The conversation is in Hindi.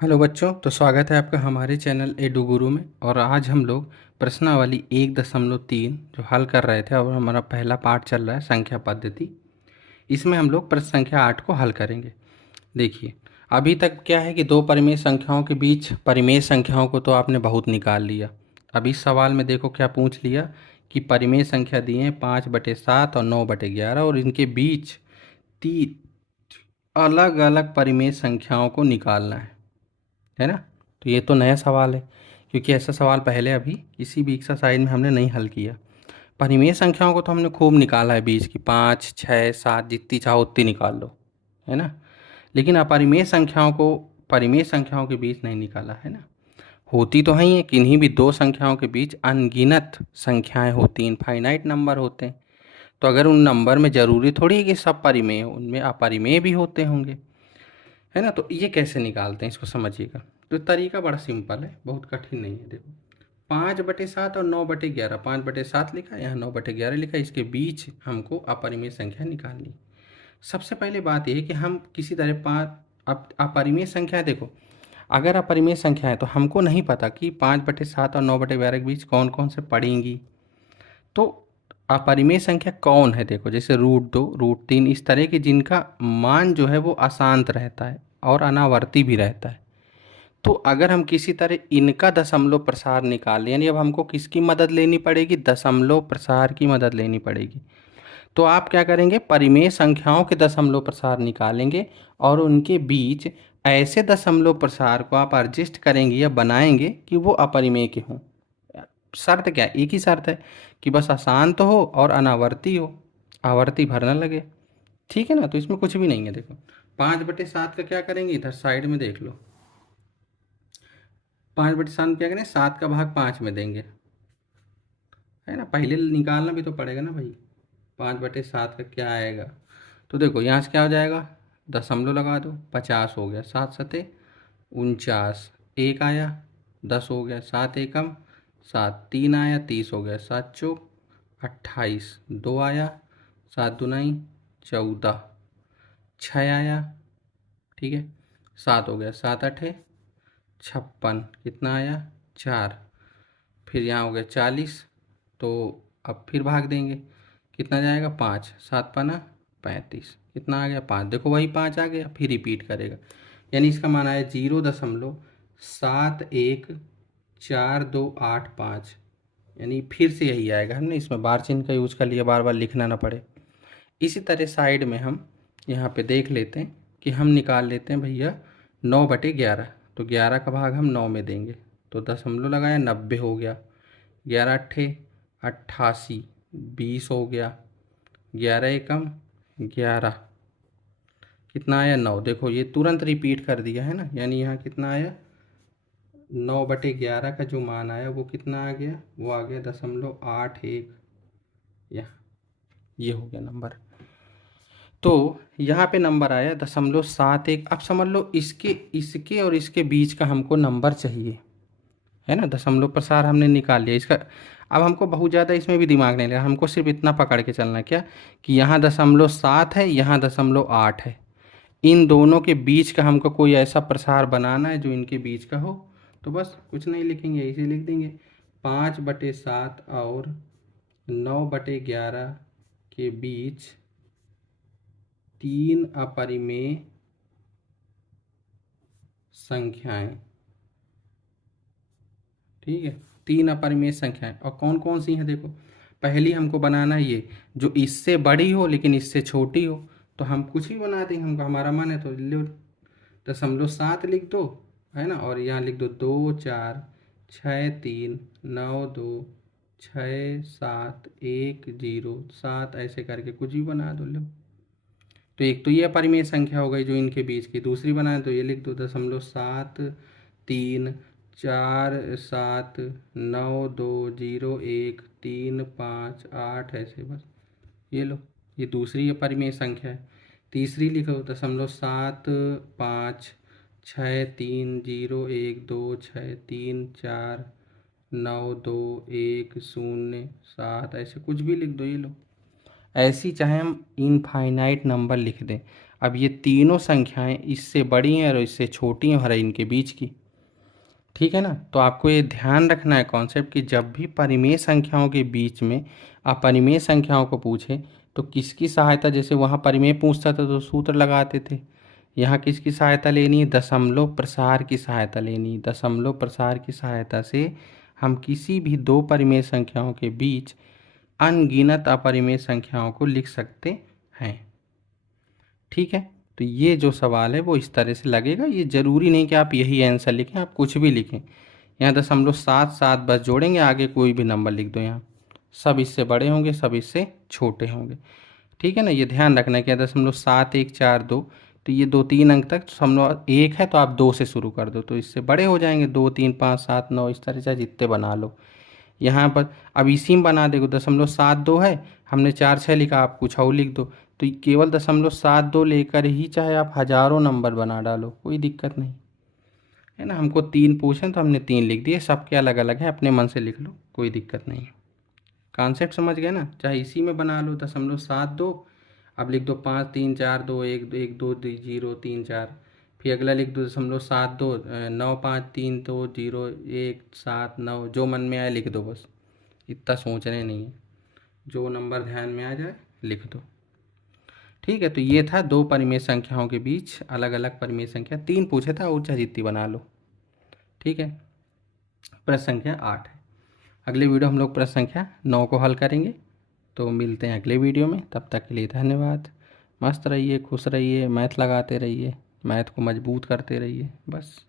हेलो बच्चों, तो स्वागत है आपका हमारे चैनल एडू गुरु में। और आज हम लोग प्रश्नावली 1.3 जो हल कर रहे थे और हमारा पहला पार्ट चल रहा है संख्या पद्धति। इसमें हम लोग प्रश्न संख्या 8 को हल करेंगे। देखिए, अभी तक क्या है कि दो परिमेय संख्याओं के बीच परिमेय संख्याओं को तो आपने बहुत निकाल लिया। अब इस सवाल में देखो क्या पूछ लिया कि परिमेय संख्या दिए हैं 5/7 और 9/11 और इनके बीच तीन अलग अलग परिमेय संख्याओं को निकालना है ना। तो ये तो नया सवाल है, क्योंकि ऐसा सवाल पहले अभी किसी भी एक्सरसाइज में हमने नहीं हल किया। परिमेय संख्याओं को तो हमने खूब निकाला है, बीच की 5, 6, 7 जितनी चाहो उतनी निकाल लो, है ना। लेकिन अपरिमेय संख्याओं को परिमेय संख्याओं के बीच नहीं निकाला, है ना। होती तो हैं, किन्हीं भी दो संख्याओं के बीच अनगिनत संख्याएं होती, इनफाइनाइट नंबर होते हैं। तो अगर उन नंबर में ज़रूरी थोड़ी है कि सब परिमेय हो, उनमें अपरिमेय भी होते होंगे, है ना। तो ये कैसे निकालते हैं, इसको समझिएगा। तो तरीका बड़ा सिंपल है, बहुत कठिन नहीं है। देखो, 5/7 और 9/11, 5/7 लिखा, यहाँ 9/11 लिखा, इसके बीच हमको अपरिमेय संख्या निकालनी। सबसे पहले बात यह है कि हम किसी तरह अपरिमेय संख्या, देखो अगर अपरिमेय संख्या है तो हमको नहीं पता कि 5/7 और 9/11 के बीच कौन कौन से पड़ेंगी। तो अपरिमेय संख्या कौन है, देखो जैसे √2, √3, इस तरह की जिनका मान जो है वो अशांत रहता है और अनावर्ती भी रहता है। तो अगर हम किसी तरह इनका दशमलव प्रसार निकाल, यानी अब हमको किसकी मदद लेनी पड़ेगी, दशमलव प्रसार की मदद लेनी पड़ेगी। तो आप क्या करेंगे, परिमेय संख्याओं के दशमलव प्रसार निकालेंगे और उनके बीच ऐसे दशमलव प्रसार को आप एडजस्ट करेंगे या बनाएंगे कि वो अपरिमेय के हों। शर्त क्या, एक ही शर्त है कि बस अशांत हो और अनावर्ती हो, आवर्ती भर न लगे। ठीक है ना। तो इसमें कुछ भी नहीं है। देखो, 5/7 का क्या करेंगे, इधर साइड में देख लो। 5/7 में क्या करें, 7 का भाग 5 में देंगे, है ना। पहले निकालना भी तो पड़ेगा ना भाई। 5/7 का क्या आएगा, तो देखो यहाँ से क्या हो जाएगा, दशमलव लगा दो, 50 हो गया, 7×7 = 49, एक आया, 10 हो गया, 7 एकम 7, 3 आया, 30 हो गया, 7×4 = 28, 2 आया, 7×2 = 14, 6 आया, ठीक है, 7 हो गया, 7×8 = 56, कितना आया, 4, फिर यहाँ हो गया 40। तो अब फिर भाग देंगे, कितना जाएगा, 5, 7×5 = 35, कितना आ गया, 5। देखो वही 5 आ गया, फिर रिपीट करेगा, यानी इसका मान आया 0.714285, यानी फिर से यही आएगा। हमने इसमें बार चिन्ह का यूज़ कर लिया, बार बार लिखना ना पड़े। इसी तरह साइड में हम यहाँ पे देख लेते हैं कि हम निकाल लेते हैं भैया 9/11। तो 11 का भाग हम 9 में देंगे, तो दशमलव लगाया, 90 हो गया, 11×8 = 88, 20 हो गया, 11 एकम 11, कितना आया, 9। देखो ये तुरंत रिपीट कर दिया, है ना। यानी यहाँ कितना आया, 9/11 का जो मान आया वो कितना आ गया, वो आ गया 0.81। यहाँ ये हो गया नंबर। तो यहाँ पे नंबर आया 0.71। अब समझ लो इसके इसके और इसके बीच का हमको नंबर चाहिए, है ना। दशमलव प्रसार हमने निकाल लिया इसका। अब हमको बहुत ज़्यादा इसमें भी दिमाग नहीं लगा, हमको सिर्फ इतना पकड़ के चलना क्या कि यहाँ 0.7 है, यहाँ 0.8 है, इन दोनों के बीच का हमको कोई ऐसा प्रसार बनाना है जो इनके बीच का हो। तो बस कुछ नहीं लिखेंगे, इसे लिख देंगे 5/7 और 9/11 के बीच तीन अपरिमेय संख्याएं। ठीक है, तीन अपरिमेय संख्याएं, और कौन कौन सी हैं, देखो पहली हमको बनाना है ये जो इससे बड़ी हो लेकिन इससे छोटी हो। तो हम कुछ भी बना देंगे, हमको हमारा मन है तो लो 0.7 लिख दो, है ना। और यहाँ लिख दो 2, 4, 6, 3, 9, 2, 6, 7, 1, 0, 7, ऐसे करके कुछ भी बना दो, लो। तो एक तो ये अपरिमेय संख्या हो गई जो इनके बीच की। दूसरी बनाए तो ये लिख दो 0.7347920135 ऐसे, बस ये लो, ये दूसरी अपरिमेय संख्या है। तीसरी लिखो 0.75630126349217 ऐसे कुछ भी लिख दो, ये लो। ऐसी चाहे हम इनफाइनाइट नंबर लिख दें। अब ये तीनों संख्याएं इससे बड़ी हैं और इससे छोटी हैं और इनके बीच की, ठीक है ना। तो आपको ये ध्यान रखना है कॉन्सेप्ट कि जब भी परिमेय संख्याओं के बीच में अपरिमेय संख्याओं को पूछे तो किसकी सहायता, जैसे वहाँ परिमेय पूछता था तो सूत्र लगाते थे, यहाँ किसकी सहायता लेनी है, दशमलव प्रसार की सहायता लेनी है। दशमलव प्रसार की सहायता से हम किसी भी दो परिमेय संख्याओं के बीच अनगिनत अपरिमेय संख्याओं को लिख सकते हैं, ठीक है। तो ये जो सवाल है वो इस तरह से लगेगा। ये ज़रूरी नहीं कि आप यही आंसर लिखें, आप कुछ भी लिखें। यहाँ 0.77 बस जोड़ेंगे, आगे कोई भी नंबर लिख दो, यहाँ सब इससे बड़े होंगे, सब इससे छोटे होंगे, ठीक है ना। ये ध्यान रखना है कि 0.7142, तो ये 2-3 अंक तक 1 है तो आप 2 से शुरू कर दो, तो इससे बड़े हो जाएंगे 2, 3, 5, 7, 9, इस तरह से जितने बना लो। यहाँ पर अब इसी में बना देखो, 0.72 है, हमने 4-6 लिखा, आप कुछ और लिख दो। तो केवल 0.72 लेकर ही चाहे आप हज़ारों नंबर बना डालो, कोई दिक्कत नहीं है ना। हमको 3 पूछें तो हमने 3 लिख दिए, सबके अलग अलग है, अपने मन से लिख लो, कोई दिक्कत नहीं है। कॉन्सेप्ट समझ गए ना। चाहे इसी में बना लो 0.72, अब लिख दो 5, 3, 4, 2, 1, 1, 2, 0, 3, 4, फिर अगला लिख दो 0.72, 9, 5, 3, 2, 0, 1, 7, 9, जो मन में आए लिख दो, बस इतना सोचने नहीं है, जो नंबर ध्यान में आ जाए लिख दो, ठीक है। तो ये था दो परिमेय संख्याओं के बीच अलग अलग परिमेय संख्या, 3 पूछे था और चाहे जितनी बना लो, ठीक है। प्रश्न संख्या 8 है। अगले वीडियो हम लोग प्रश्न संख्या 9 को हल करेंगे। तो मिलते हैं अगले वीडियो में, तब तक के लिए धन्यवाद। मस्त रहिए, खुश रहिए, मैथ लगाते रहिए, मैथ को मजबूत करते रहिए, बस।